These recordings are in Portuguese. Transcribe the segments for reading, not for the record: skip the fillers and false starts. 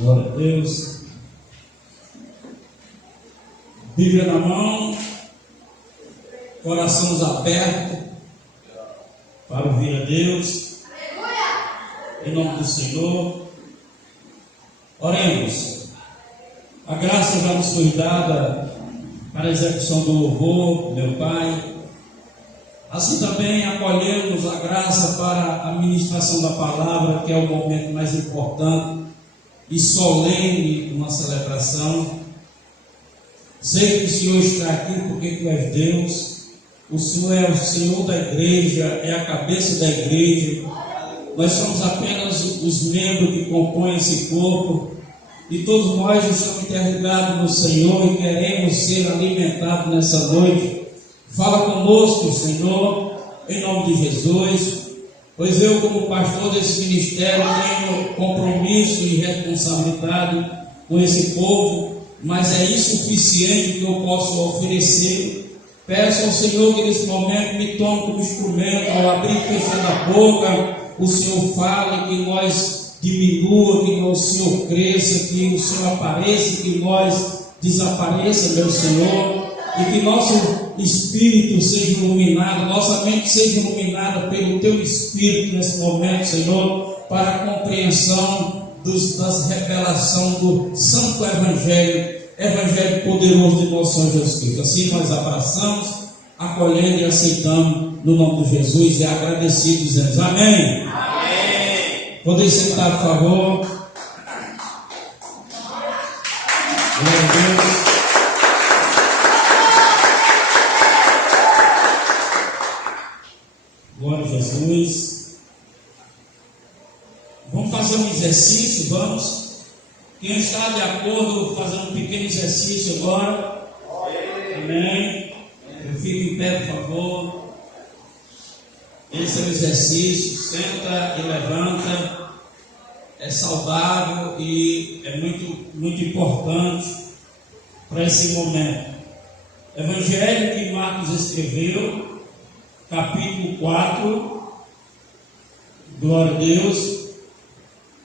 Glória a Deus. Bíblia na mão, corações abertos para ouvir a Deus. Em nome do Senhor. Oremos. A graça já nos foi dada para a execução do louvor, meu Pai. Assim também acolhemos a graça para a ministração da palavra, que é o momento mais importante e solene de uma celebração. Sei que o Senhor está aqui porque Tu és Deus. O Senhor é o Senhor da igreja, é a cabeça da igreja. Nós somos apenas os membros que compõem esse corpo. E todos nós estamos interligados no Senhor e queremos ser alimentados nessa noite. Fala conosco, Senhor, em nome de Jesus. Pois eu, como pastor desse ministério, tenho compromisso e responsabilidade com esse povo, mas é insuficiente que eu posso oferecer. Peço ao Senhor que nesse momento me tome como instrumento. Ao abrir e fechar a boca, o Senhor fale, que nós diminua, que o Senhor cresça, que o Senhor apareça, que nós desapareça, meu Senhor, e que nosso espírito seja iluminado, nossa mente seja iluminada pelo Teu Espírito nesse momento, Senhor, para a compreensão das revelações do Santo Evangelho poderoso de nosso Senhor Jesus Cristo. Assim nós abraçamos, acolhendo e aceitamos no nome de Jesus e agradecidos dizemos amém. Amém. Podem sentar, por favor. Glória a Deus. Glória a Jesus. Vamos fazer um exercício, vamos. Quem está de acordo, fazer um pequeno exercício agora. Amém. Fique em pé, por favor. Esse é o exercício. Senta e levanta. É saudável e é muito importante para esse momento. Evangelho que Marcos escreveu, capítulo 4, glória a Deus,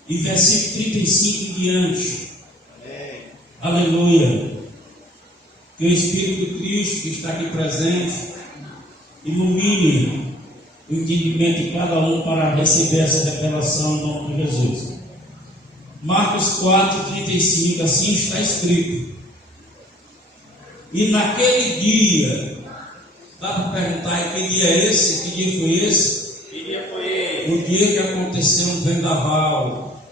e versículo 35 em diante. Amém. Aleluia. Que o Espírito de Cristo que está aqui presente ilumine o entendimento de cada um para receber essa revelação em nome de Jesus. Marcos 4, 35, assim está escrito. E naquele dia, dá para perguntar que dia é esse? Que dia foi esse? Que dia foi esse? O dia que aconteceu um vendaval.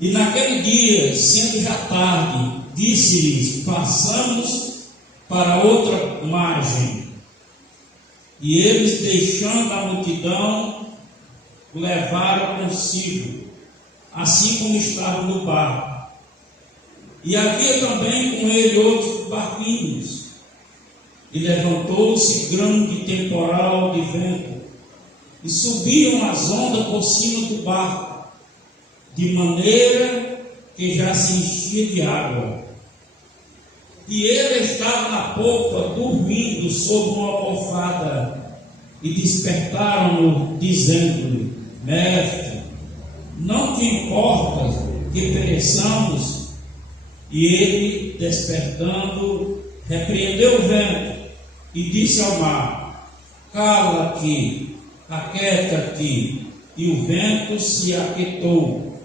E naquele dia, sendo já tarde, disse-lhes: passamos para outra margem. E eles, deixando a multidão, o levaram consigo, assim como estavam no barco. E havia também com ele outros barquinhos. E levantou-se grande temporal de vento, e subiam as ondas por cima do barco, de maneira que já se enchia de água. E ele estava na popa, dormindo sobre uma almofada, e despertaram-no, dizendo-lhe: Mestre, não te importa que pereçamos? E ele, despertando, repreendeu o vento e disse ao mar: cala-te, aquieta-te. E o vento se aquietou,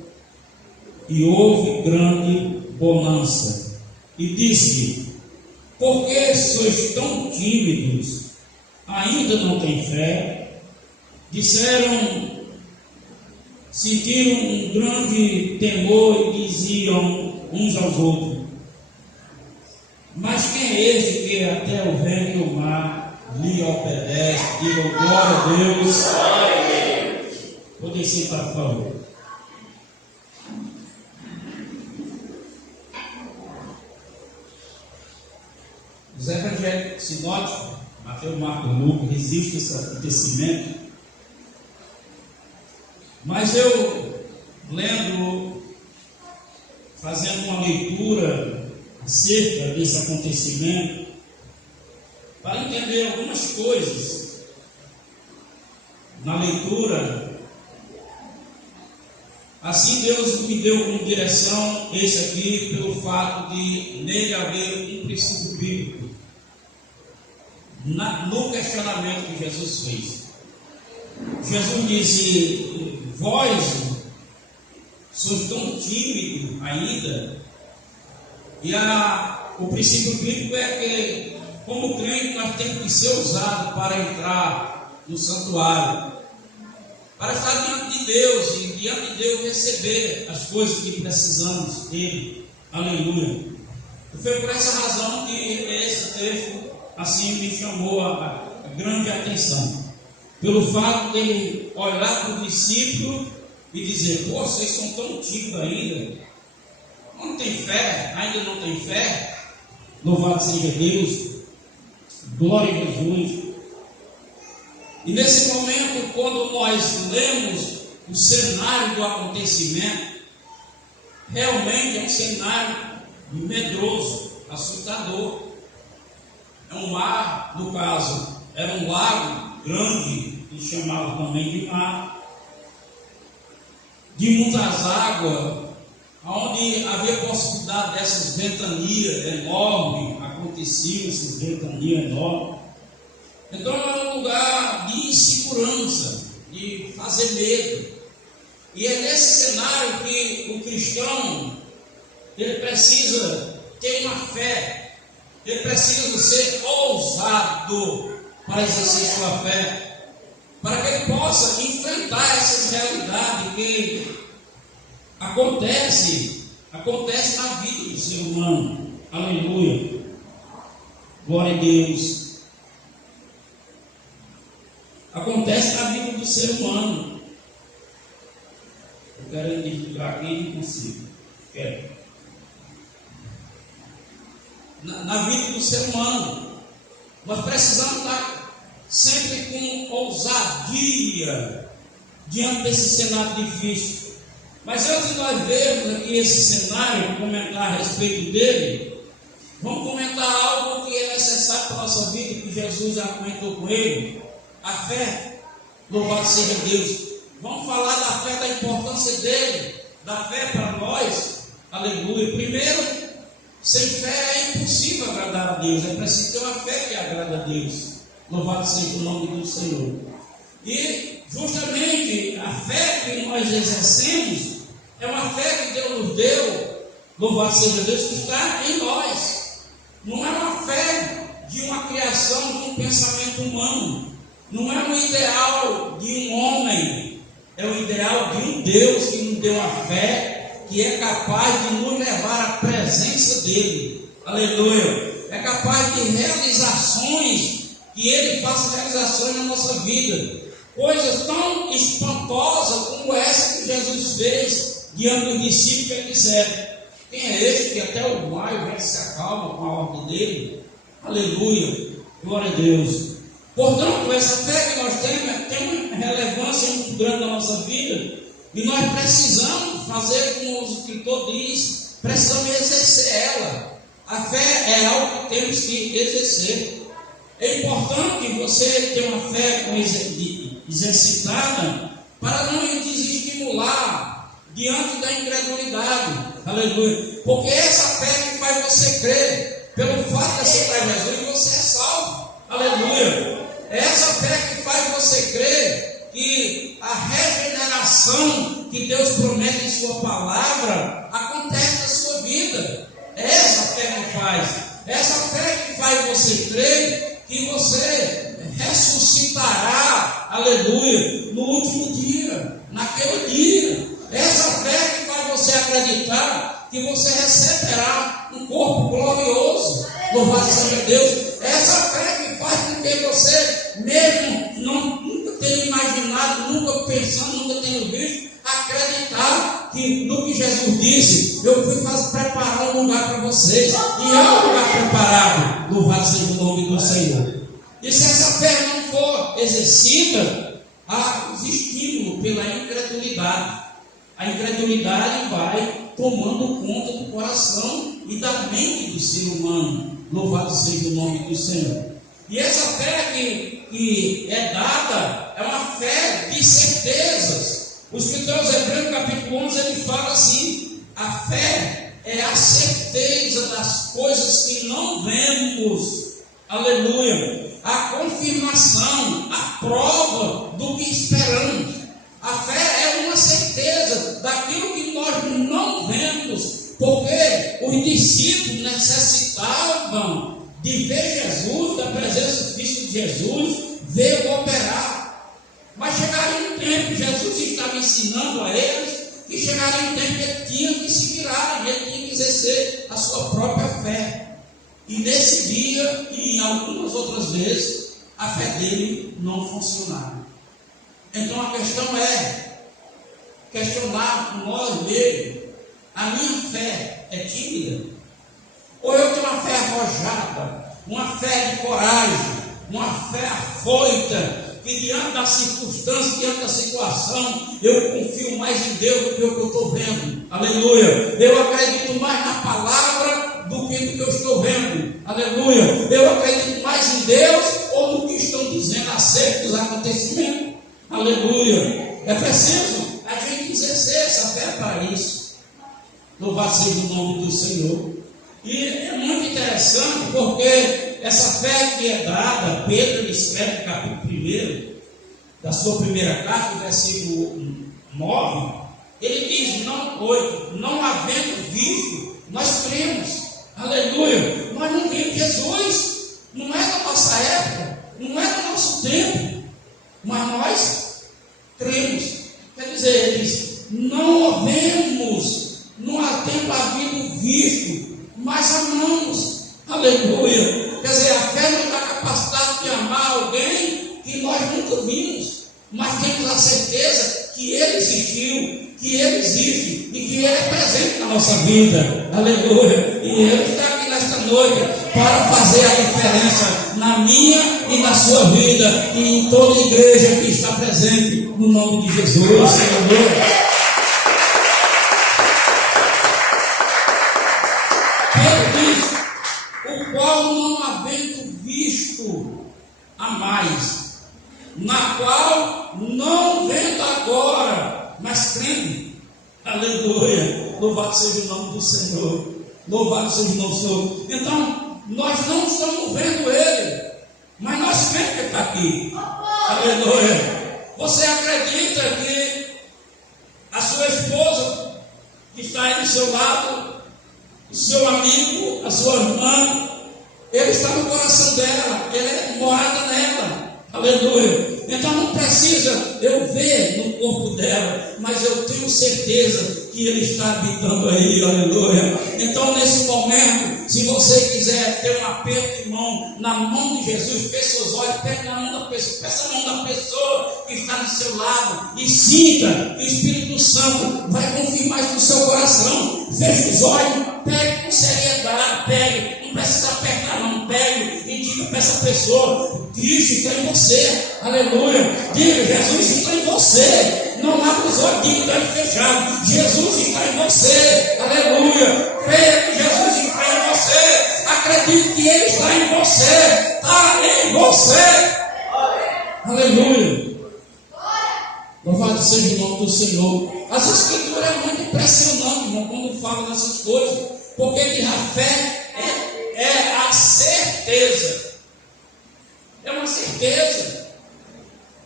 e houve grande bonança. E disse: por que sois tão tímidos? Ainda não têm fé? Disseram, sentiram um grande temor e diziam uns aos outros: mas quem é este que até o vento e o mar lhe obedece? Digam glória a Deus. Podem sentar, por favor. Os evangelhos sinóticos, Mateus, Marcos, Lucas, resistem a esse acontecimento. Mas eu, lendo, fazendo uma leitura acerca desse acontecimento, para entender algumas coisas na leitura, Assim Deus me deu como direção esse aqui, pelo fato de nele haver um princípio bíblico no questionamento que Jesus fez. Jesus disse: vós sois tão tímidos ainda. E o princípio bíblico é que, como crente, nós temos que ser usados para entrar no santuário, para estar diante de Deus e diante de Deus receber as coisas que precisamos dele. Aleluia. E foi por essa razão que esse texto assim me chamou a grande atenção, pelo fato de ele olhar para o discípulo e dizer: pô, vocês são tão tímidos ainda, não tem fé, ainda não tem fé. Louvado seja Deus, glória a Jesus. E nesse momento, quando nós lemos o cenário do acontecimento, realmente é um cenário medroso, assustador. É um mar, no caso, era um lago grande, que chamava também de mar, de muitas águas, onde havia possibilidade dessas ventanias enormes, aconteciam essas ventanias enormes. Então era um lugar de insegurança, de fazer medo. E é nesse cenário que o cristão, ele precisa ter uma fé, ele precisa ser ousado para exercer sua fé, para que ele possa enfrentar essas realidades que acontece na vida do ser humano. Aleluia, glória a Deus. Acontece na vida do ser humano. Eu quero identificar aqui e não consigo. Quero. Na vida do ser humano, nós precisamos estar sempre com ousadia diante desse cenário difícil. Mas antes de nós vermos aqui esse cenário, comentar a respeito dele, vamos comentar algo que é necessário para a nossa vida, que Jesus já comentou com ele: a fé. Louvado seja Deus. Vamos falar da fé, da importância dele, da fé para nós. Aleluia. Primeiro, sem fé é impossível agradar a Deus. É preciso ter uma fé que agrada a Deus. Louvado seja o nome do Senhor. E justamente a fé que nós exercemos é uma fé que Deus nos deu. Louvado seja Deus, que está em nós. Não é uma fé de uma criação, de um pensamento humano. Não é um ideal de um homem, é o ideal de um Deus que nos deu a fé, que é capaz de nos levar à presença dele. Aleluia. É capaz de realizações, que ele faça realizações na nossa vida, coisas tão espantosas como essa que Jesus fez diante dos discípulos, que ele disseram: quem é este que até o mar e o vento se acalma com a ordem dele? Aleluia, glória a Deus. Portanto, essa fé que nós temos tem uma relevância muito grande na nossa vida, e nós precisamos fazer como o escritor diz, precisamos exercer ela. A fé é algo que temos que exercer. É importante você ter uma fé exercitada para não desestimular diante da incredulidade. Aleluia. Porque essa fé que faz você crer, pelo fato de aceitar Jesus, você é salvo. Aleluia. É essa fé que faz você crer que a regeneração que Deus promete em sua palavra acontece na sua vida. É essa fé que faz. É essa fé que faz você crer que você ressuscitará, aleluia, no último dia, naquele dia. É essa fé que faz você acreditar que você receberá um corpo glorioso. Louvado seja Deus. É essa fé que faz com que você, mesmo nunca tenha imaginado, nunca pensando, nunca tenha visto, acreditar que no que Jesus disse: eu fui preparar um lugar para vocês, e há um lugar preparado. Louvado seja o nome do Senhor. E se essa fé não for exercida, há os estímulos pela incredulidade. A incredulidade vai tomando conta do coração e da mente do ser humano. Louvado seja o nome do Senhor. E essa fé que é dada é uma fé de certezas. O escritor aos Hebreus, capítulo 11, ele fala assim: a fé é a certeza das coisas que não vemos. Aleluia. A confirmação, a prova do que esperamos. A fé é uma certeza daquilo que nós não vemos, porque os discípulos necessitavam de ver Jesus, da presença física de Jesus, ver operar. Mas chegaria um tempo, Jesus estava ensinando a eles, que chegaria um tempo que ele tinha que se virar, ele tinha que exercer a sua própria fé. E nesse dia, e em algumas outras vezes, a fé dele não funcionava. Então a questão é questionar nós mesmos: a minha fé é tímida? Ou eu tenho uma fé arrojada, uma fé de coragem, uma fé afoita, que diante da circunstância, diante da situação, eu confio mais em Deus do que o que eu estou vendo? Aleluia. Eu acredito mais na palavra do que no que eu estou vendo. Aleluia. Eu acredito mais em Deus ou no que estão dizendo acerca dos acontecimentos. Aleluia. É preciso a gente exercer essa fé para isso. Louvado seja o nome do Senhor. E é muito interessante porque essa fé que é dada, Pedro escreve no capítulo 1 da sua primeira carta, versículo 9, ele diz: não havendo visto, nós cremos. Aleluia. Nós não vimos Jesus, não é da nossa época, não é do nosso tempo, mas nós cremos. Quer dizer, ele diz: não vemos, não há tempo havido visto, mas amamos. Aleluia. Quer dizer, a fé não dá capacidade de amar alguém que nós nunca vimos, mas temos a certeza que ele existiu, que ele existe e que ele é presente na nossa vida. Aleluia. E ele está aqui nesta noite para fazer a diferença na minha e na sua vida e em toda a igreja que está presente, no nome de Jesus. Aleluia. O qual não havendo visto a mais, na qual não vendo agora, mas crendo. Aleluia. Louvado seja o nome do Senhor. Louvado seja o nome do Senhor. Então, nós não estamos vendo Ele, mas nós cremos que Ele está aqui. Aleluia. Você acredita que a sua esposa, que está aí do seu lado, o seu amigo, a sua irmã, ele está no coração dela, ele é morada nela. Aleluia. Então não precisa eu ver no corpo dela, mas eu tenho certeza que ele está habitando aí. Aleluia. Então nesse momento, se você quiser ter um aperto de mão na mão de Jesus, feche seus olhos, pegue na mão da pessoa, peça a mão da pessoa que está do seu lado e sinta que o Espírito Santo vai confirmar isso no seu coração. Feche os olhos, pegue com seriedade, pegue. Não precisa apertar, não, pegue e diga para essa pessoa: Cristo está em você. Aleluia. Diga: Jesus está em você. Não abra os olhos, diga: está fechado. Jesus está em você. Aleluia. Creia que Jesus está em você. Acredite que Ele está em você. Está em você. Aleluia. Louvado seja o nome do Senhor. As Escrituras é muito impressionante, irmão, quando fala dessas coisas, porque que a fé é a certeza. É uma certeza.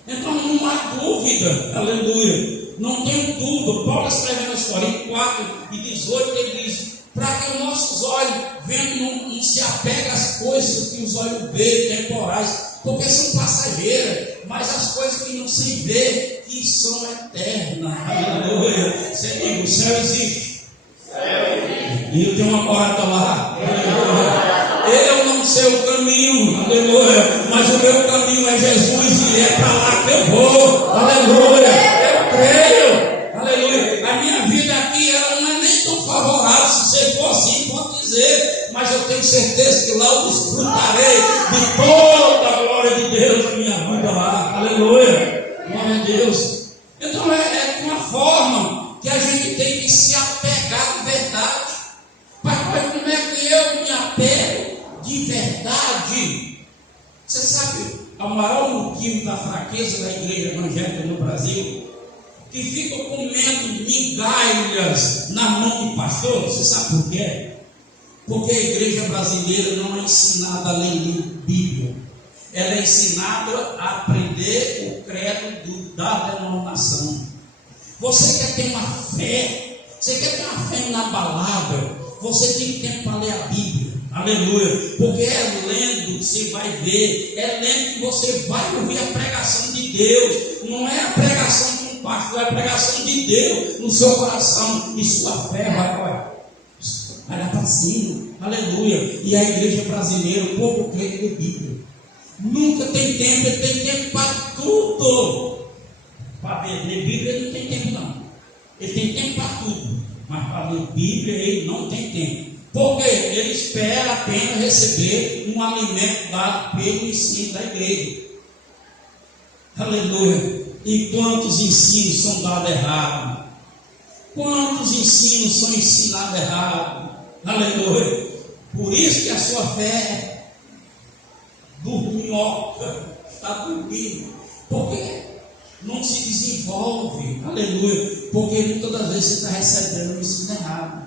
Então não há dúvida. Aleluia. Não tem dúvida. Paulo escrevendo aos Coríntios 4 e 18, ele diz: para que os nossos olhos vendo não se apeguem às coisas que os olhos veem, temporais, porque são passageiras, mas as coisas que não se vê, que são eternas. Aleluia. Você diga: o céu existe. E eu tenho uma porta lá. Aleluia. Eu não sei o caminho, aleluia, mas o meu caminho é Jesus e é para lá que eu vou. Aleluia. Eu creio. Aleluia. A minha vida aqui ela não é nem tão favorável. Se você for assim, pode dizer, mas eu tenho certeza que lá eu desfrutarei de toda a glória de Deus na minha vida lá. Aleluia. Glória a Deus. Então é uma forma que a gente tem que se apegar à verdade. Pai, como é que eu me apego de verdade? Você sabe, o maior motivo da fraqueza da igreja evangélica no Brasil que ficam comendo migalhas na mão de pastor. Você sabe por quê? Porque a igreja brasileira não é ensinada a ler Bíblia. Ela é ensinada a aprender o credo da denominação. Você quer ter uma fé, você quer ter uma fé inabalável, você tem tempo para ler a Bíblia. Aleluia. Porque é lendo que você vai ver, é lendo que você vai ouvir a pregação de Deus. Não é a pregação de um pastor, é a pregação de Deus no seu coração. E sua fé vai lá para cima. Aleluia. E a igreja brasileira, o povo crê em Bíblia. Nunca tem tempo, ele tem tempo para tudo. Para ler Bíblia ele não tem tempo não. Ele tem tempo para tudo. Mas para ler Bíblia ele não tem tempo. Porque ele espera apenas receber um alimento dado pelo ensino da igreja. Aleluia. E quantos ensinos são dados errados? Quantos ensinos são ensinados errados? Aleluia. Por isso que a sua fé dorminhoca, está dormindo. Porque não se desenvolve. Aleluia. Porque muitas das vezes você está recebendo o ensino errado.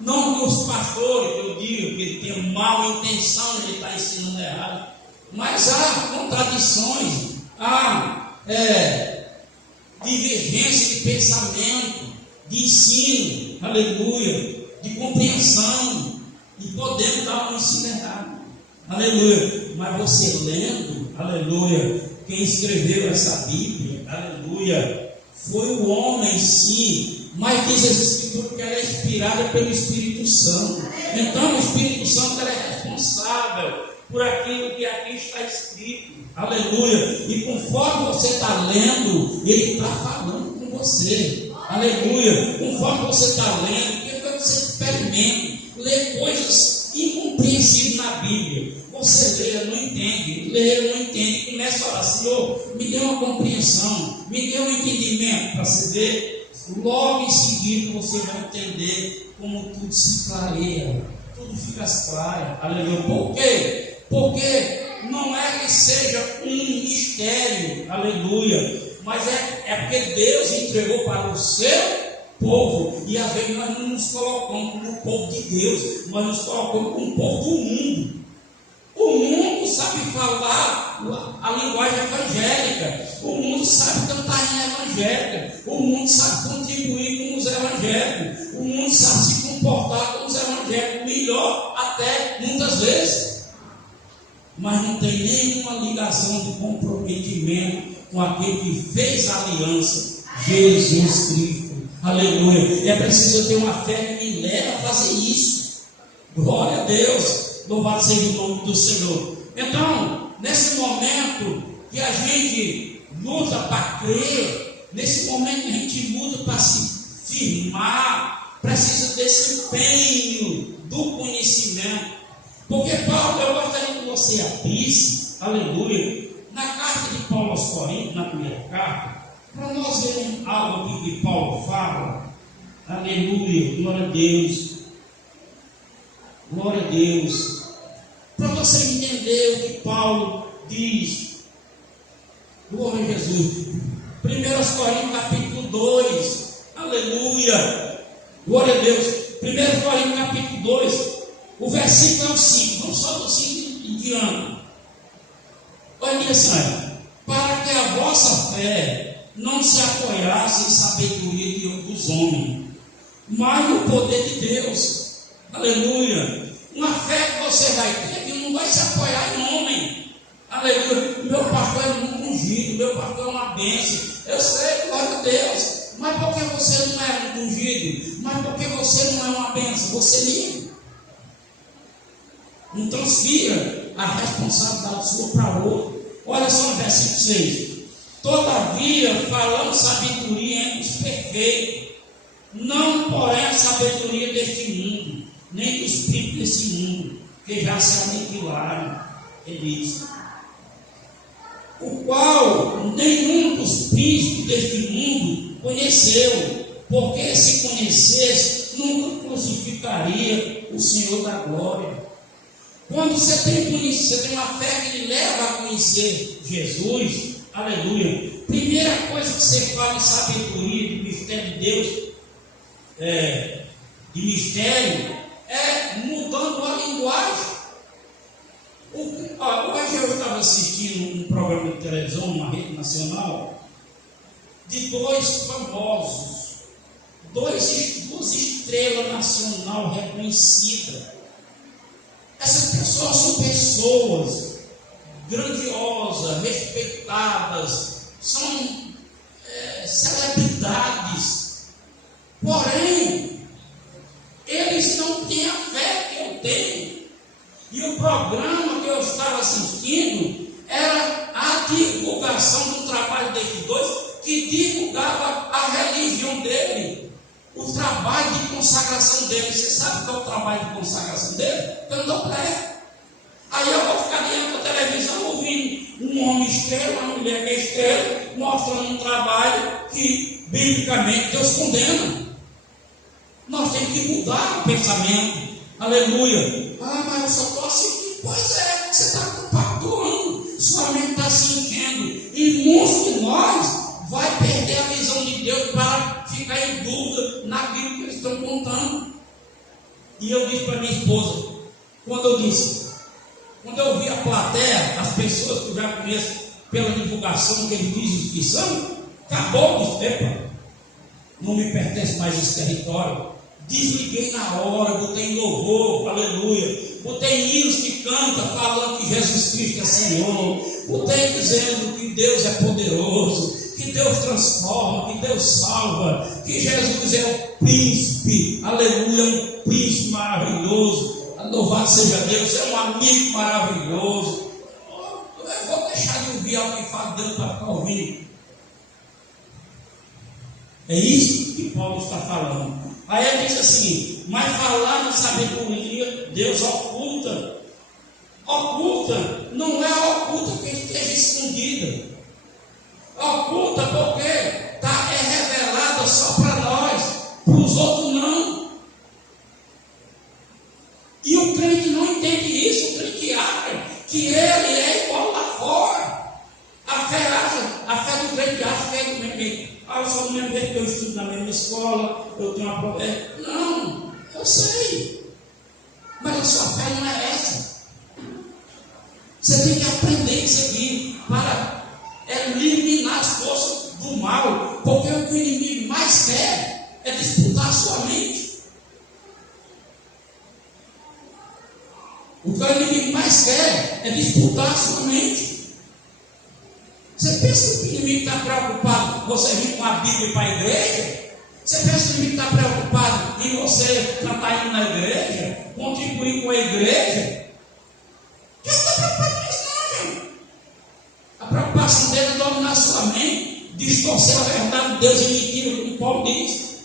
Não que os pastores, eu digo, que ele tem mal intenção de estar ensinando errado, mas há contradições, há divergência de pensamento, de ensino, aleluia, de compreensão, e podemos dar um ensino errado, aleluia. Mas você lendo, aleluia, quem escreveu essa Bíblia, aleluia, foi o homem sim. Mas diz as Escrituras que ela é inspirada pelo Espírito Santo. Então o Espírito Santo é responsável por aquilo que aqui está escrito. Aleluia. E conforme você está lendo, ele está falando com você. Aleluia. Conforme você está lendo, porque você experimenta, lê coisas incompreensíveis na Bíblia. Você lê, não entende, começa a orar: Senhor, me dê uma compreensão, me dê um entendimento, para você ver. Logo em seguida você vai entender como tudo se clareia, tudo fica claro. Aleluia. Por quê? Porque não é que seja um mistério, aleluia, mas é porque Deus entregou para o seu povo. E às vezes nós não nos colocamos como o povo de Deus, nós nos colocamos como o povo do mundo. O mundo sabe falar a linguagem evangélica, o mundo sabe cantar em evangélica, o mundo sabe contribuir com os evangélicos, o mundo sabe se comportar com os evangélicos melhor até muitas vezes, mas não tem nenhuma ligação de comprometimento com aquele que fez a aliança, Jesus Cristo. Aleluia. É preciso ter uma fé que me leve a fazer isso. Glória a Deus. Louvado seja o nome do Senhor. Então, nesse momento que a gente luta para crer, nesse momento que a gente luta para se firmar, precisa desse empenho do conhecimento. Porque Paulo, eu gostaria que você abrisse, aleluia, na carta de Paulo aos Coríntios, na primeira carta, para nós vermos algo aqui que Paulo fala. Aleluia, glória a Deus. Glória a Deus. Para você entender o que Paulo diz. Glória a Jesus. 1 Coríntios capítulo 2. Aleluia. Glória a Deus. 1 Coríntios capítulo 2. O versículo é o 5. Vamos só do 5 em diante. Olha assim: para que a vossa fé não se apoiasse em sabedoria dos homens, mas no poder de Deus. Aleluia. Uma fé que você vai ter que não vai se apoiar em homem. Aleluia. Meu pastor é muito ungido, meu pastor é uma bênção. Eu sei, glória a Deus. Mas por que você não é muito ungido? Mas por que você não é uma bênção? Você liga. Não transfira a responsabilidade sua para outro. Olha só no versículo 6. Todavia falamos sabedoria entre os perfeitos, não porém a sabedoria deste mundo, nem do espírito desse mundo, que já se aniquilaram. Ele diz: o qual nenhum dos príncipes deste mundo conheceu, porque se conhecesse, nunca crucificaria o Senhor da glória. Quando você tem uma fé que lhe leva a conhecer Jesus, Aleluia. Primeira coisa que você fala em sabedoria, de mistério de Deus, de mistério, é mudando a linguagem. Hoje eu estava assistindo um programa de televisão, uma rede nacional, de dois famosos, duas estrelas nacional reconhecidas. Essas pessoas são pessoas grandiosas, respeitadas, são celebridades, porém, eles não têm a fé que eu tenho. E o programa que eu estava assistindo era a divulgação do trabalho desses dois, que divulgava a religião dele, o trabalho de consagração dele. Você sabe qual é o trabalho de consagração dele? Candomblé. Aí eu vou ficar diante da televisão ouvindo um homem estrela, uma mulher que é estrela, mostrando um trabalho que, biblicamente, Deus condena. Nós temos que mudar o pensamento. Aleluia. Mas eu só estou assistindo. Pois é, você está compactuando, sua mente está se enchendo. E muitos de nós vai perder a visão de Deus para ficar em dúvida naquilo que eles estão contando. E eu disse para minha esposa, quando eu vi a plateia, as pessoas que eu já conheço pela divulgação que eles dizem que são, acabou de epa, não me pertence mais esse território. Desliguei na hora, botei louvor, aleluia. Botei hinos que canta falando que Jesus Cristo é Senhor. Botei dizendo que Deus é poderoso, que Deus transforma, que Deus salva, que Jesus é o príncipe, aleluia, um príncipe maravilhoso. Louvado seja Deus, é um amigo maravilhoso. Eu vou deixar de ouvir alguém falando para ficar ouvindo. É isso que Paulo está falando. Aí ele diz assim, mas falando sabedoria, Deus oculta. Oculta, não é oculta que esteja escondida. Oculta porque é revelada só para nós, para os outros não. E o crente não entende isso, o crente acha que ele é igual lá fora. A fé do crente acha que é do mesmo jeito. Eu sou do mesmo jeito que eu estudo na mesma escola, eu tenho uma prova. Não, eu sei. Mas a sua fé não é essa. Você tem que aprender isso aqui para eliminar as forças do mal, porque o que o inimigo mais quer é disputar a sua mente. O que o inimigo mais quer é disputar a sua mente. Você pensa que o inimigo está preocupado em você vir com a Bíblia para a igreja? Você pensa que o inimigo está preocupado em você cantar indo na igreja, contribuir com a igreja? Quem está preocupado com isso, não, gente? A preocupação dele é dominar a sua mente, distorcer a verdade de Deus e mentira, como Paulo diz.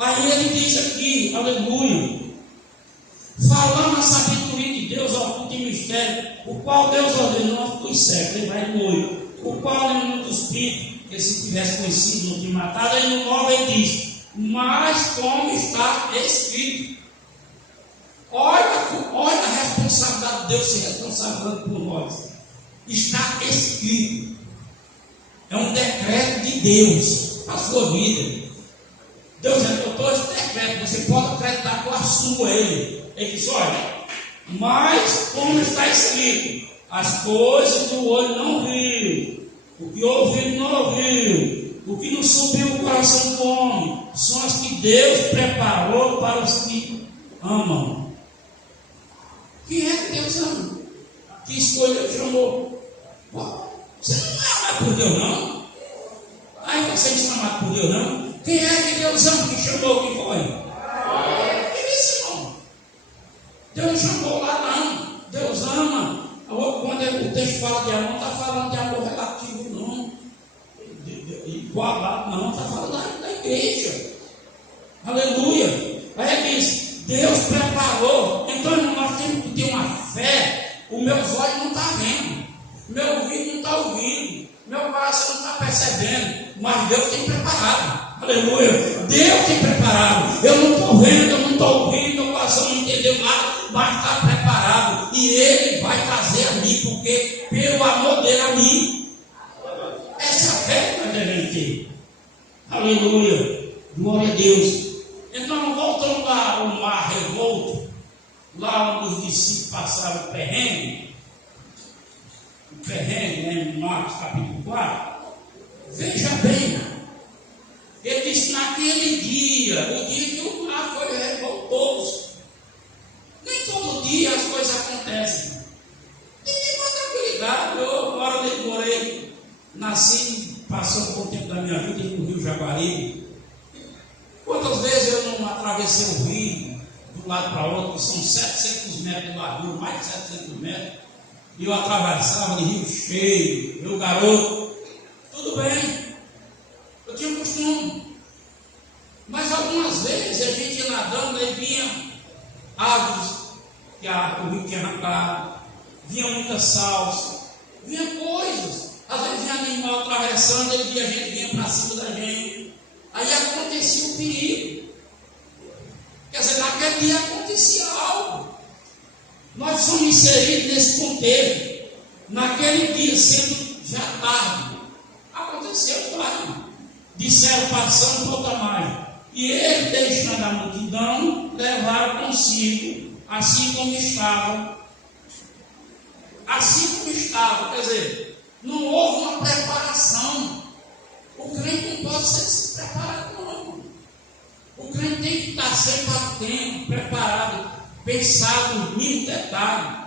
Aí ele diz aqui, aleluia, falando a sabedoria de Deus, oculto em mistério, o qual Deus ordenou dos séculos, ele vai no 8. O qual é um dos espíritos, que se tivesse conhecido, não tinha matado. Aí no 9 ele diz, mas como está escrito. Olha a responsabilidade de Deus se responsabilizando por nós. Está escrito. É um decreto de Deus para a sua vida. Deus adotou esse decreto, você pode acreditar com a sua ele. Ele diz, olha, mas como está escrito, as coisas que o olho não viu, o que o ouvido não ouviu, o que não subiu o coração do homem, são as que Deus preparou para os que amam. Quem é que Deus ama? Que escolheu e chamou? Você não é amado por Deus, não? Aí você não é amado por Deus, não? Quem é que Deus ama que chamou? Que foi? Que disse, irmão? Deus não chamou lá, não. Deus ama. Quando o texto fala de amor, não está falando de amor relativo, não. Igualado, não. Está falando da igreja. Aleluia. Aí diz, Deus preparou. Então, nós temos que ter uma fé. Os meus olhos não estão vendo. Meu ouvido não está ouvindo. Meu coração não está percebendo. Mas Deus tem preparado. Aleluia. Deus tem preparado. Eu não estou vendo, eu não estou ouvindo, meu coração não entendeu nada. Mas está preparado, e Ele vai trazer a mim, porque pelo amor dele a mim. lá onde os discípulos passaram o perrengue, né, em Marcos capítulo 4, veja bem, ele disse naquele dia, o dia que o mar foi revoltoso. Nem todo dia as coisas acontecem. E tem uma tranquilidade. Eu agora morei, nasci, passou um pouco tempo da minha vida no Rio Jaguaribe. Quantas vezes eu não atravessei o rio de um lado para o outro, que são 700 metros de largura, mais de 700 metros, e eu atravessava de rio cheio, eu garoto, tudo bem, eu tinha costume. Mas algumas vezes a gente ia nadando e vinha árvores que o rio tinha arrancado, vinha muita salsa, vinha coisas, às vezes vinha animal atravessando, ele via a gente, vinha para cima da gente, aí acontecia o perigo. Quer dizer, naquele dia acontecia algo. Nós somos inseridos nesse contexto. Naquele dia, sendo já tarde, aconteceu tarde. Disseram passando por outra margem. E ele, deixando a multidão, levaram consigo, assim como estava. Assim como estava, quer dizer, não houve uma preparação. O crente não pode ser despreparado, não. O crente tem que estar sempre atento, preparado, pensado nos mínimos detalhes.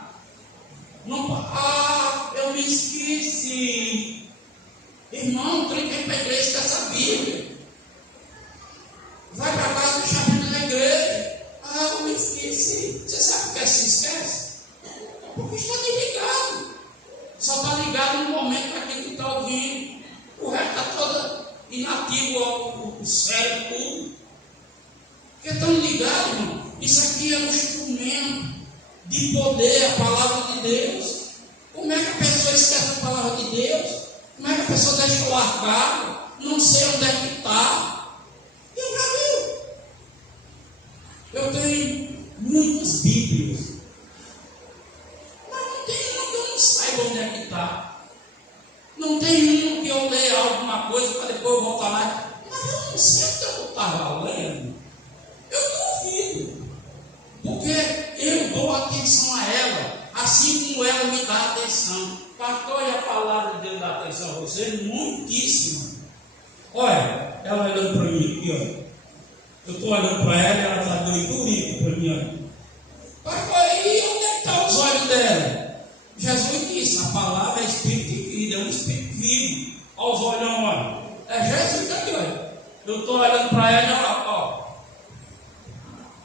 Não, eu me esqueci. Irmão, o crente vem para a igreja com essa Bíblia. Vai para casa do chapéu da igreja. Eu me esqueci. Você sabe por que se esquece? Porque está desligado. Só está ligado no momento para quem está ouvindo. O resto está todo inativo, o cérebro, tudo. Porque estão ligados, irmão. Isso aqui é um instrumento de poder, a palavra de Deus. Como é que a pessoa esquece a palavra de Deus? Como é que a pessoa deixa largar? Não sei onde é que está. Eu já vi. Eu tenho muitas Bíblias, mas não tem uma que eu não saiba onde é que está. Não tem uma que eu leia alguma coisa para depois eu voltar lá. Mas eu não sei o que eu estava lendo. Eu duvido. Porque eu dou atenção a ela, assim como ela me dá atenção. Pastor, e a palavra de Deus dá atenção a você? Muitíssima. Olha, ela olhando para mim aqui, olha. Eu estou olhando para ela e ela está dando tudo para mim, olha. Pastor, e onde é que estão os olhos dela? Jesus disse, a palavra é espírito e vida, é um espírito vivo. Olha os olhão, olha. É Jesus que está aqui, olha. Eu estou olhando para ela, ó.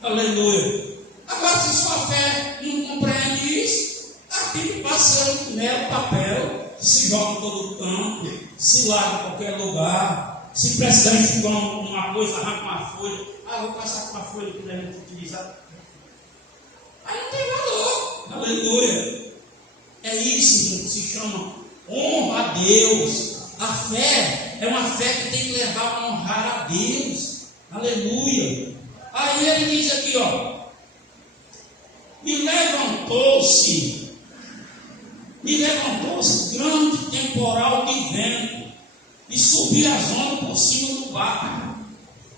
Aleluia. Agora, se sua fé não compreende isso, aquilo passando nela papel, se joga em todo o campo, se larga em qualquer lugar, se precisar enxugar uma coisa, arranca uma folha. Vou passar com uma folha que a gente utilizar. Aí não tem valor. Aleluia. É isso que se chama honra a Deus. A fé é uma fé que tem que levar a honrar a Deus. Aleluia. Aí ele diz aqui, ó. E levantou-se grande temporal de vento e subiu as ondas por cima do barco.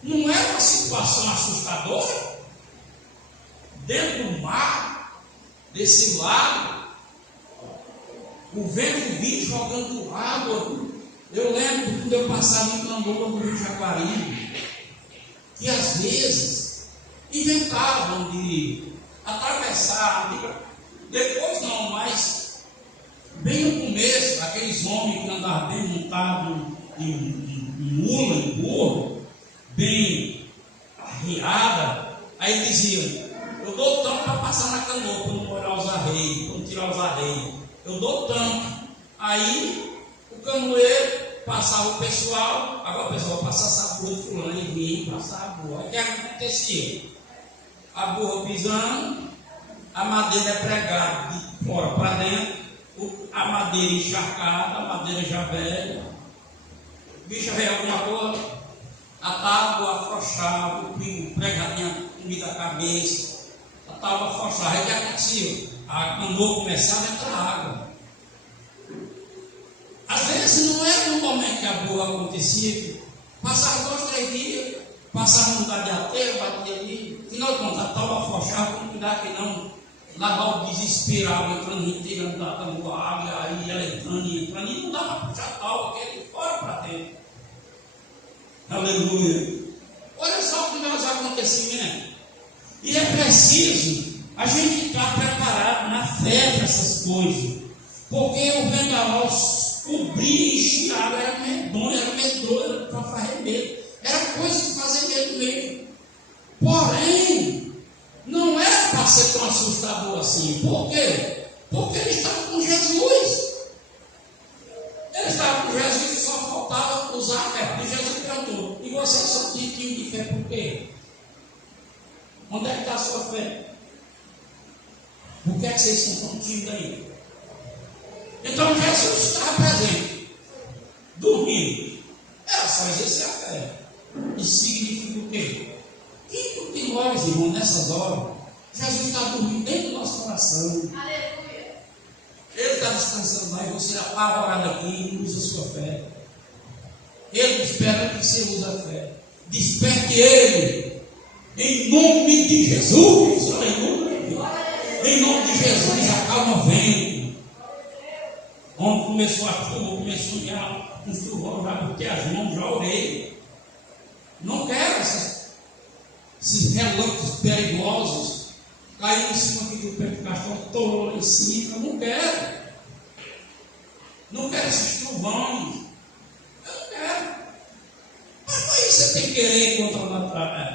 Não é uma situação assustadora? Dentro do mar, desse lago, o vento vinha jogando água. Eu lembro quando eu passava em Canoa, no Rio Jaguaribe, que às vezes inventavam de atravessar, depois não, mas bem no começo, aqueles homens que andavam bem montados em mula, em burro, bem arriada, aí diziam, eu dou tanto para passar na canoa, para não molhar os arreios, para não tirar os arreios, eu dou tanto. Aí o canoeiro passava o pessoal, agora o pessoal passava a burra de fulano, e vinha passar a burra. Aí o que acontecia? A burra pisando, a madeira é pregada de fora para dentro, a madeira encharcada, a madeira já velha, o bicho veio alguma coisa, a tábua afrouxava, o pregado tinha comido a cabeça, a tábua afrouxava. Aí o que acontecia? A canoa começava a entrar água. Às vezes não era no momento que a burra acontecia, passava 2, 3 dias, passava um lugar de aterro, batia ali, final de contas, a tábua afrouxava, cuidar que não lavar o desespero, a água entrando inteira, não dá para água, aí ela entrando e entrando, e não dá para puxar tal, porque é de fora para dentro. Aleluia. Olha só o que meus acontecimentos. E é preciso a gente estar preparado na fé para essas coisas. Porque o vendaval cobria, era medonho, era medroso, era para fazer medo. Era coisa de fazer medo mesmo. Porém, não era para ser tão assustador assim. Por quê? Porque ele estava com Jesus. Ele estava com Jesus e só faltava usar a fé. Porque Jesus perguntou: e você só tinha time de fé por quê? Onde é que está a sua fé? Por que é que vocês são tão tímidos aí? Então Jesus estava presente, dormindo. Era só exercer a fé. Isso significa o quê? Que de nós, irmãos, nessas horas, Jesus está dormindo dentro do nosso coração. Aleluia. Ele está descansando lá e você apavorado aqui e usa a sua fé. Ele espera que você use a fé. Desperte ele. Em nome de Jesus. Aleluia. Em nome de Jesus, acalma o vento. Onde começou a chuva, começou já um chuvão, já botei as mãos, já orei. Não quero esses relâmpagos perigosos caindo em cima aqui do pé do cachorro, torou em cima. Eu não quero. Não quero esses trovões. Eu não quero. Mas aí você tem que querer contra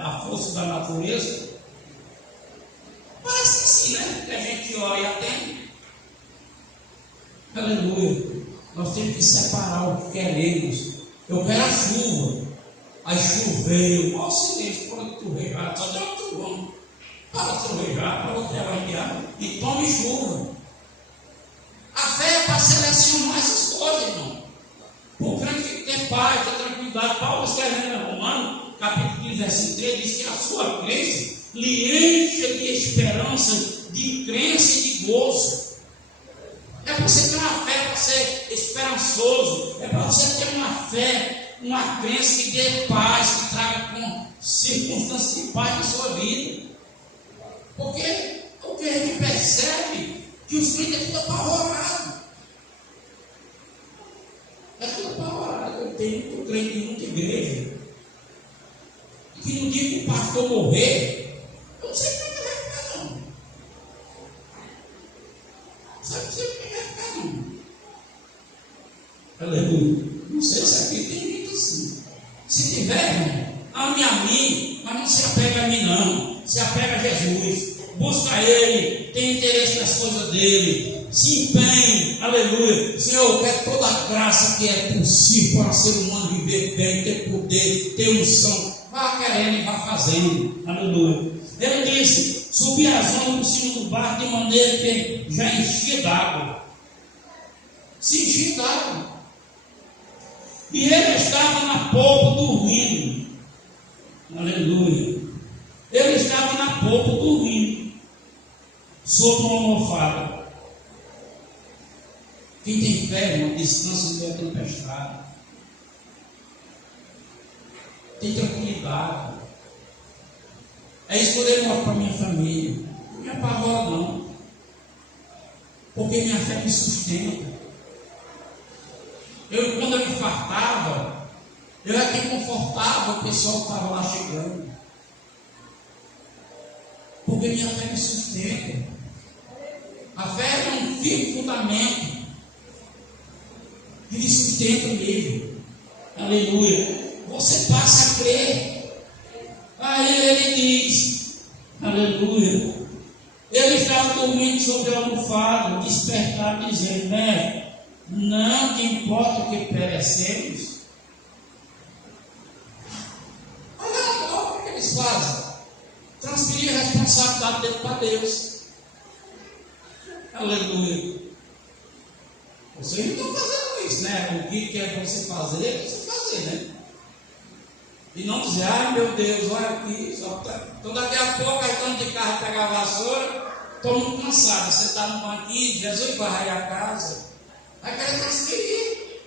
a força da natureza? Parece que sim, né? Que a gente ora e atende. Aleluia. Nós temos que separar o que queremos. Eu quero a chuva. Aí choveu. Olha o silêncio, para de trovejar. Só deu um trovão. Para de trovejar, para de trabalhar. E tome chuva. A fé é para selecionar essas coisas, irmão. O crente fica ter paz, ter tranquilidade. Paulo escreve em Romanos, capítulo 15, versículo 3, diz que a sua crença lhe enche de esperança, de crença e de gozo. É para você ter uma fé, para ser esperançoso. É para você ter uma fé, uma crença que dê paz, que traga com circunstâncias de paz na sua vida. Porque a gente percebe que os crentes é tudo apavorado. É tudo apavorado. Eu tenho muito crente em muita igreja. Que no dia que o pastor morrer, eu não sei como é que vai ficar, não. Sabe, não sei como é que vai ficar, não. Aleluia. Não sei se aqui tem gente assim. Se tiver, irmão, ame a mim, mas não se apega a mim, não. Se apega a Jesus. Busca Ele, tem interesse nas coisas dele, se empenhe, aleluia. Senhor, eu quero toda a graça que é possível para o ser humano viver bem, ter poder, ter unção. Vá querendo e vá fazendo, aleluia. Ele disse: subi as ondas por cima do barco de maneira que já enchia d'água. Se enchia d'água. E ele estava na polpa dormindo, aleluia. Ele estava na polpa dormindo, sobre uma almofada. Quem tem fé, irmão, descansa no meio da tempestade. Tem tranquilidade. É isso que eu mostro para minha família. Não me apavora, não. Porque minha fé me sustenta. Quando eu me fartava, eu era quem confortava o pessoal que estava lá chegando. Porque minha fé me sustenta. A fé é um firme fundamento que lhe sustenta mesmo. Aleluia. Você passa a crer. Aí ele diz, aleluia. Ele estava dormindo sobre a almofada, despertado, dizendo: mestre, não te importa o que perecemos. Olha o que eles fazem. Transferir a responsabilidade dele para Deus. Aleluia. Vocês não estão fazendo isso, né? O que quer você fazer, você fazer, né? E não dizer: ai meu Deus, olha aqui. Então daqui a pouco, aí estamos de carro pegar a vassoura, estou muito cansado. Você está no banquinho, Jesus vai a casa. Vai querer transferir.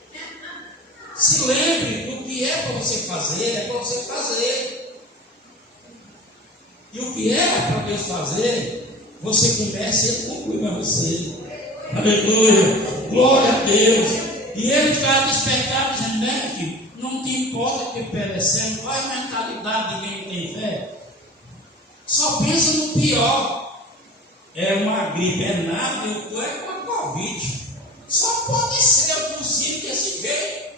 Se lembre do que é para você fazer, é para você fazer. E o que era para Deus fazer, você começa e Ele conclui para você. Aleluia, glória a Deus. E Ele está despertado dizendo, né, que não te importa que perecendo. Qual é a mentalidade de quem tem fé? Só pensa no pior. É uma gripe, é nada, eu estou com a Covid. Só pode ser possível desse jeito.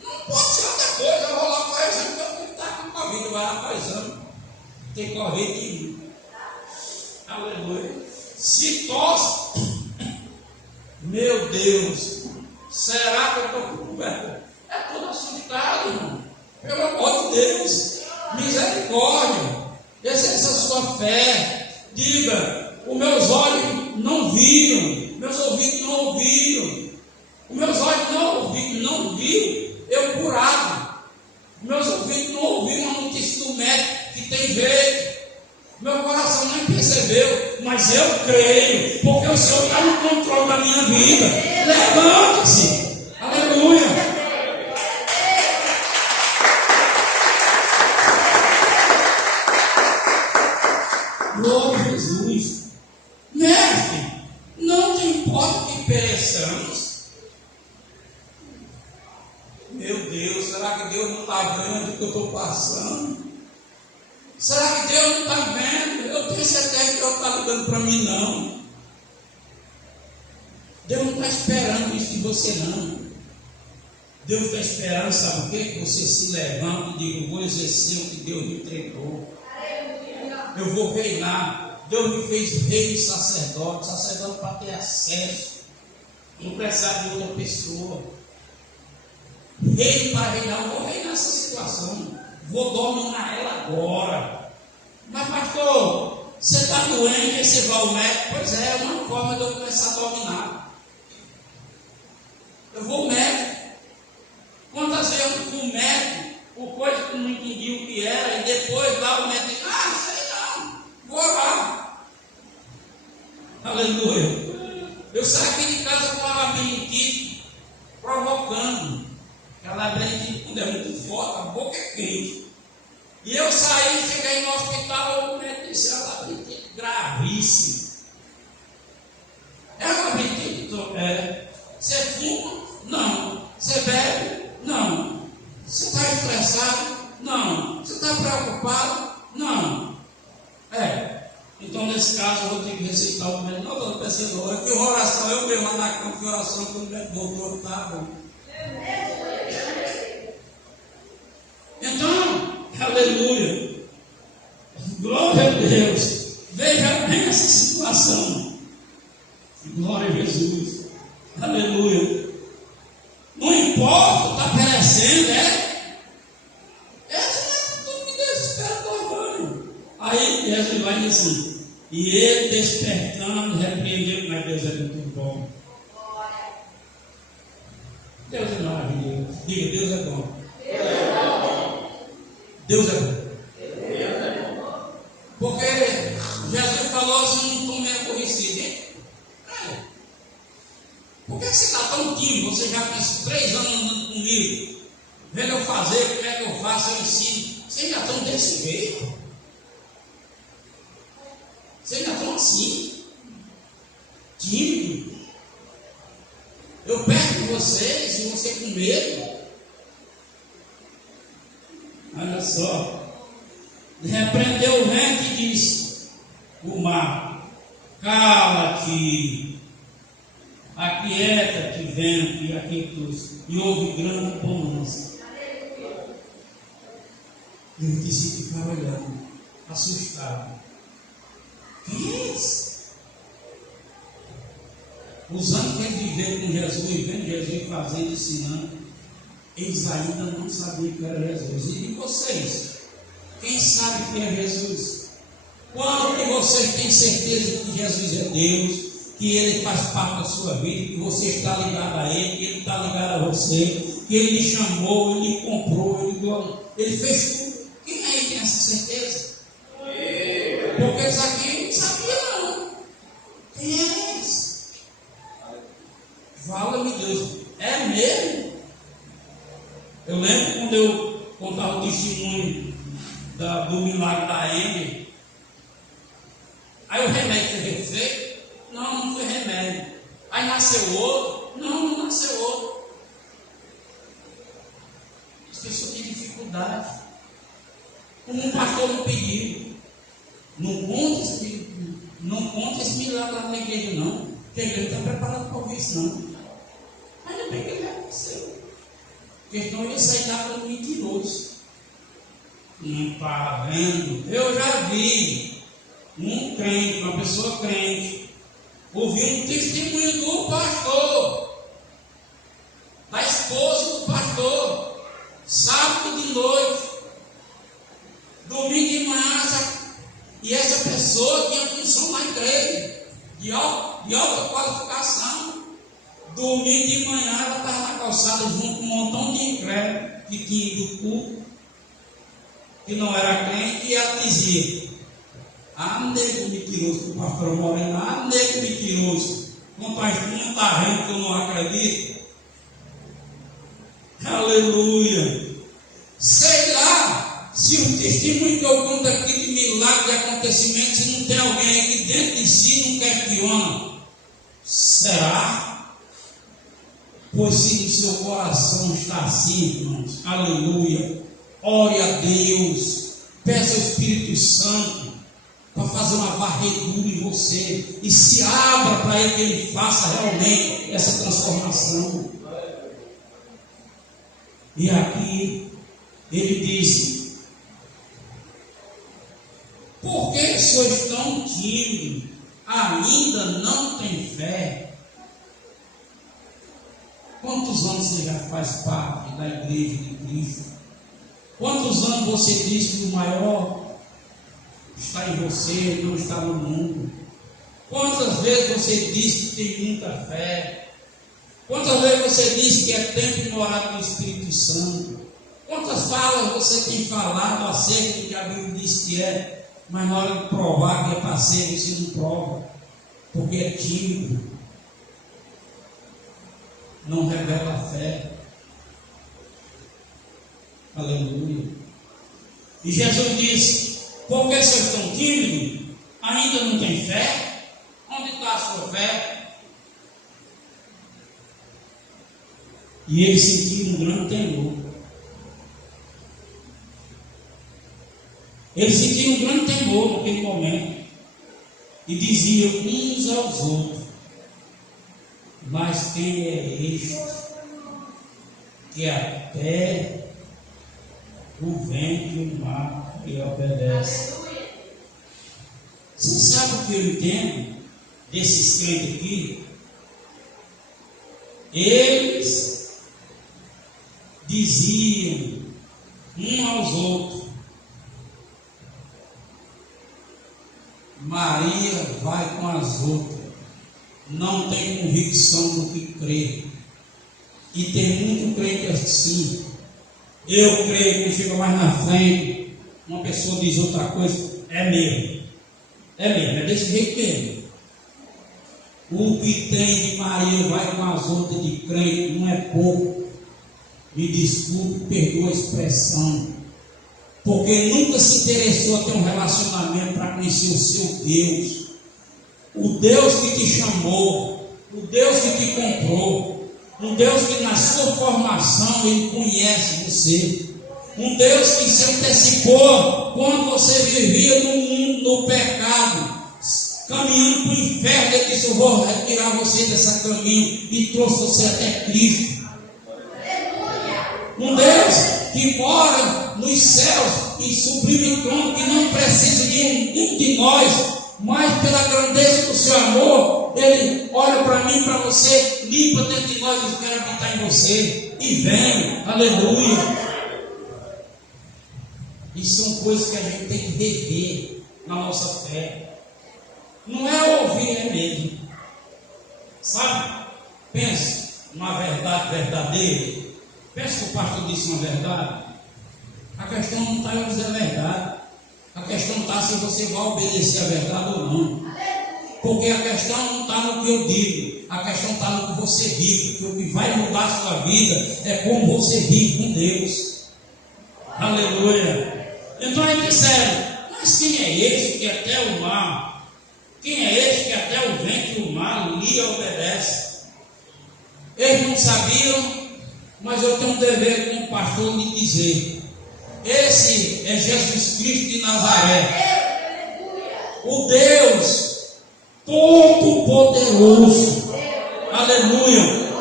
Não pode ser outra coisa. Eu vou lá faz exame, eu estou com Covid, vai lá faz exame. Tem Covid em mim. Aleluia. Se tosse, meu Deus, será que eu estou com cobertura? É todo assustado, irmão. Pelo amor de Deus, misericórdia. Exerça a sua fé. Diga: os meus olhos não viram, meus ouvidos não ouviram, os meus olhos não viram eu curado, meus ouvidos não ouviram a notícia do médico que tem jeito, meu coração nem percebeu, mas eu creio, porque o Senhor está no controle da minha vida. Levante-se, aleluia. Glória a Jesus. Mestre, não te importa que pereçamos? Meu Deus, será que Deus não está vendo o que eu estou passando? Será que Deus não está vendo? Eu tenho certeza que Deus está ligando para mim, não. Deus não está esperando isso de você, não. Deus está esperando, sabe o quê? Que você se levante e diga: eu vou exercer o que Deus me entregou. Eu vou reinar. Deus me fez rei e sacerdote para ter acesso, não precisar de outra pessoa. Rei para reinar, eu vou reinar essa situação, vou dominar ela agora. Mas pastor, você está doente e você vai ao médico? Pois é uma forma de eu começar a dominar. Eu vou ao médico. Quantas vezes eu fui ao médico, por coisa que eu não entendi o que era, e depois lá o médico diz: sei não, vou orar. Aleluia. Eu saí aqui de casa com a labirintite provocando. Aquela labirintite, quando é muito forte, a boca é quente. E eu saí, cheguei no hospital, o médico disse: a labirintite gravíssima. É a labirintite? Você fuma? Não. Você bebe? Não. Você está estressado? Não. Você está preocupado? Não. Então, nesse caso, eu vou ter que receitar o médico. Não, estou pensando, eu fiz oração, eu mesmo lá na cama, fiz oração, quando o doutor está bom. Então, aleluia, glória a Deus. Veja bem essa situação. Glória a Jesus, aleluia. Não importa, está perecendo, essa é a tudo que Deus espera do orgulho. Aí Jesus vai dizer assim: e ele despertando, repreendeu, mas Deus é muito bom. Deus é maravilhoso. Diga: Deus é bom. Deus é bom. Porque Jesus falou assim: não tomei aborrecido, hein? Por que você está tão tímido? Você já tem 3 anos andando comigo, vendo eu fazer, como é que eu faço, eu ensino. Vocês já estão desse jeito? Vocês já estão assim, tímido. Eu perco vocês e você com medo. Olha só, repreendeu o vento e disse: o mar, cala-te, aquieta-te, vento, e aquietou-se, e houve grande bonança. E o discípulo ficava olhando, assustado. Quem é esse? Os anos que eles viveram com Jesus e vendo Jesus fazendo, ensinando, eles ainda não sabiam que era Jesus. E vocês? Quem sabe quem é Jesus? Quando que vocês têm certeza que Jesus é Deus, que Ele faz parte da sua vida, que você está ligado a Ele, que Ele está ligado a você, que Ele lhe chamou, Ele lhe comprou, Ele fez tudo? Quem aí tem essa certeza? Porque isso aqui não sabia não. Quem é esse? Fala-me Deus. É mesmo? Eu lembro quando eu contava o testemunho do milagre da Amy, Aí o remédio foi refeito? Não, não foi remédio. Aí nasceu outro? Não, não nasceu outro. As pessoas têm dificuldade. Como um pastor não pediu. Não conta esse milagre lá na igreja, não. Porque a igreja não está preparada para ouvir isso, não. Ainda bem que ele aconteceu. Porque senão ele ia sair lá para mentiroso. Não está vendo? Eu já vi um crente, uma pessoa crente, ouvir um testemunho do pastor, da esposa do pastor, sábado de noite, domingo de manhã, e essa pessoa tinha função na igreja, de alta qualificação. Domingo de manhã ela estava na calçada junto com um montão de incrédulos que tinha do culto, que não era crente, e ela dizia: nego mentiroso, o pastor Moreno, nego mentiroso, não está vendo que eu não acredito? Aleluia! Sei lá se o testemunho que eu conto aqui de milagre, de acontecimento, se não tem alguém aqui dentro de si não questiona. Será? Pois se no seu coração está assim, irmãos, aleluia, ore a Deus, peça ao Espírito Santo para fazer uma varredura em você e se abra para Ele, que Ele faça realmente essa transformação. E aqui ele disse: por que sois tão tímidos? Ainda não tem fé? Quantos anos você já faz parte da igreja de Cristo? Quantos anos você diz que o maior está em você, não está no mundo? Quantas vezes você diz que tem muita fé? Quantas vezes você diz que é tempo de morar no Espírito Santo? Quantas falas você tem falado acerca do que a Bíblia diz que é, mas na hora de provar que é para ser, você não prova, porque é tímido, não revela a fé. Aleluia. E Jesus disse: por que vocês estão tímidos? Ainda não tem fé? Onde está a sua fé? E eles sentiram um grande temor. Eles sentiram um grande temor naquele momento. E diziam uns aos outros: mas quem é este que até o vento e o mar lhe obedece? Você sabe o que eu entendo desses crentes aqui? Eles diziam um aos outros: Maria vai com as outras, não tem convicção do que crê. E tem muito crente assim. Eu creio que chega mais na frente, uma pessoa diz outra coisa, é mesmo, é desse jeito mesmo. O que tem de Maria vai com as outras de crente, não é pouco. Me desculpe, perdoa a expressão, porque nunca se interessou a ter um relacionamento para conhecer o seu Deus, o Deus que te chamou, o Deus que te comprou, um Deus que na sua formação Ele conhece você, um Deus que se antecipou quando você vivia no mundo, no pecado, caminhando para o inferno. Ele disse: eu vou retirar você desse caminho, e trouxe você até Cristo. Um Deus que mora nos céus, em sublime trono, que não precisa de um de nós, mas pela grandeza do seu amor, Ele olha para mim, para você, limpa dentro de nós, eu quero habitar em você, e vem, aleluia. Isso são coisas que a gente tem que rever na nossa fé. Não é ouvir, é mesmo. Sabe? Pensa numa verdade verdadeira. Pensa que o pastor disse uma verdade. A questão não está em dizer a verdade. A questão está se você vai obedecer a verdade ou não. Porque a questão não está no que eu digo. A questão está no que você vive. Porque o que vai mudar a sua vida é como você vive com Deus. Aleluia. Então eles disseram: mas quem é esse que até o mar Quem é este que até o vento e o mar lhe obedece? Eles não sabiam, mas eu tenho um dever como pastor de dizer: esse é Jesus Cristo de Nazaré, o Deus Todo-Poderoso, aleluia,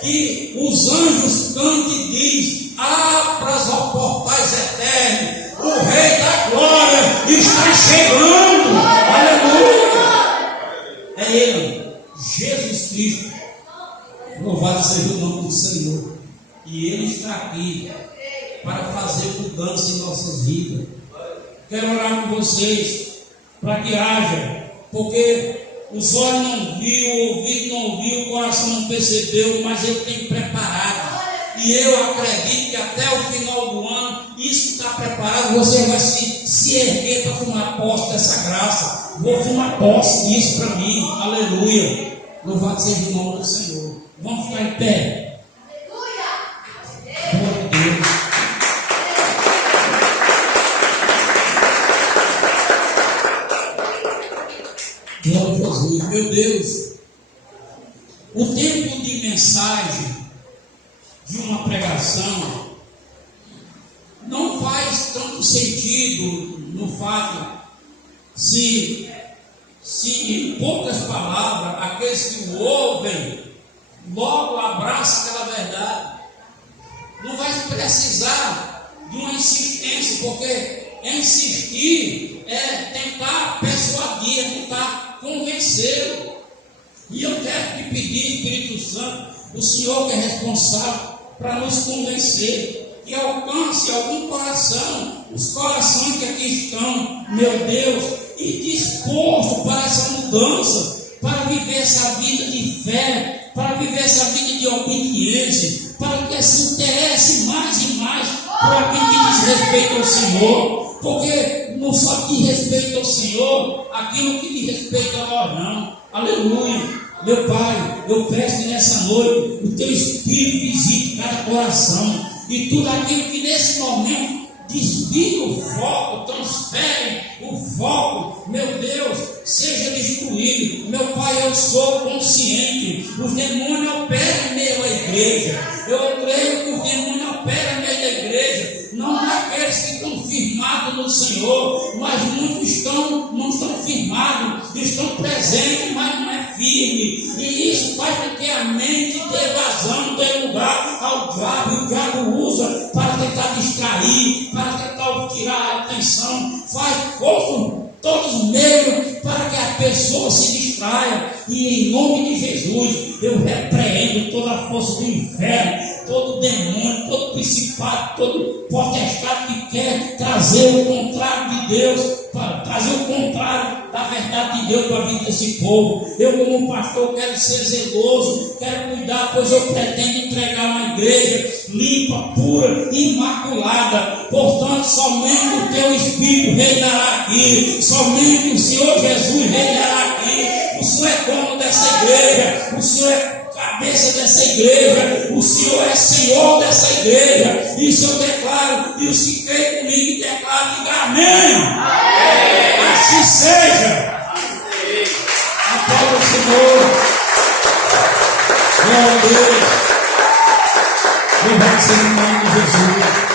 que os anjos cantam e diz: abra os portais eternos, o Rei da Glória está chegando, aleluia. É Ele, Jesus Cristo. Louvado seja o nome do Senhor. E Ele está aqui para fazer mudança em nossas vidas. Quero orar com vocês para que haja, porque os olhos não viu, o ouvido não ouviu, o coração não percebeu, mas Ele tem preparado. E eu acredito que até o final do ano isso está preparado. Você vai se erguer para tomar posse dessa graça. Vou tomar posse disso para mim, aleluia. Louvado seja o nome do Senhor. Vamos ficar em pé. Glória a Deus. Glória a Jesus. Meu Deus, o tempo de mensagem de uma pregação não faz tanto sentido no fato se em poucas palavras aqueles que o ouvem logo abraçam aquela verdade. Não vai precisar de uma insistência, porque insistir é tentar persuadir, é tentar convencê-lo. E eu quero te pedir, Espírito Santo, o Senhor que é responsável para nos convencer, que alcance algum coração, os corações que aqui estão, meu Deus, e disposto para essa mudança, para viver essa vida de fé, para viver essa vida de obediência, para que se interesse mais e mais por aquilo que diz respeito ao Senhor, porque não só diz respeito ao Senhor, aquilo que diz respeito a nós não, aleluia. Meu Pai, eu peço que nessa noite o Teu Espírito visite cada coração e tudo aquilo que nesse momento desvia o foco, transfere o foco, meu Deus, seja destruído. Meu Pai, eu sou consciente, os demônios operam em meio à igreja, eu creio que os demônios operam em meio à igreja, não aqueles que estão firmados no Senhor, mas muitos não estão firmados, estão presentes, mas não é firme, e isso faz com que a mente dê vazão, dê lugar ao diabo, e o diabo usa para tentar distrair, para tentar tirar a atenção, faz todos os meios para que a pessoa se distraia, e em nome de Jesus eu repreendo toda a força do inferno, todo demônio, todo principado, todo potestade que quer trazer o contrário de Deus, para trazer o contrário da verdade de Deus para a vida desse povo. Eu, como pastor, quero ser zeloso, quero cuidar, pois eu pretendo entregar uma igreja limpa, pura, imaculada. Portanto, somente o Teu Espírito reinará aqui, somente o Senhor Jesus reinará aqui. O Senhor é dono dessa igreja, o Senhor é cabeça dessa igreja, o Senhor é Senhor dessa igreja. Isso eu declaro, e os que creem comigo declaram, diga amém. Assim seja. Aplauda o Senhor. Glória a Deus. Louvado seja o nome de Jesus.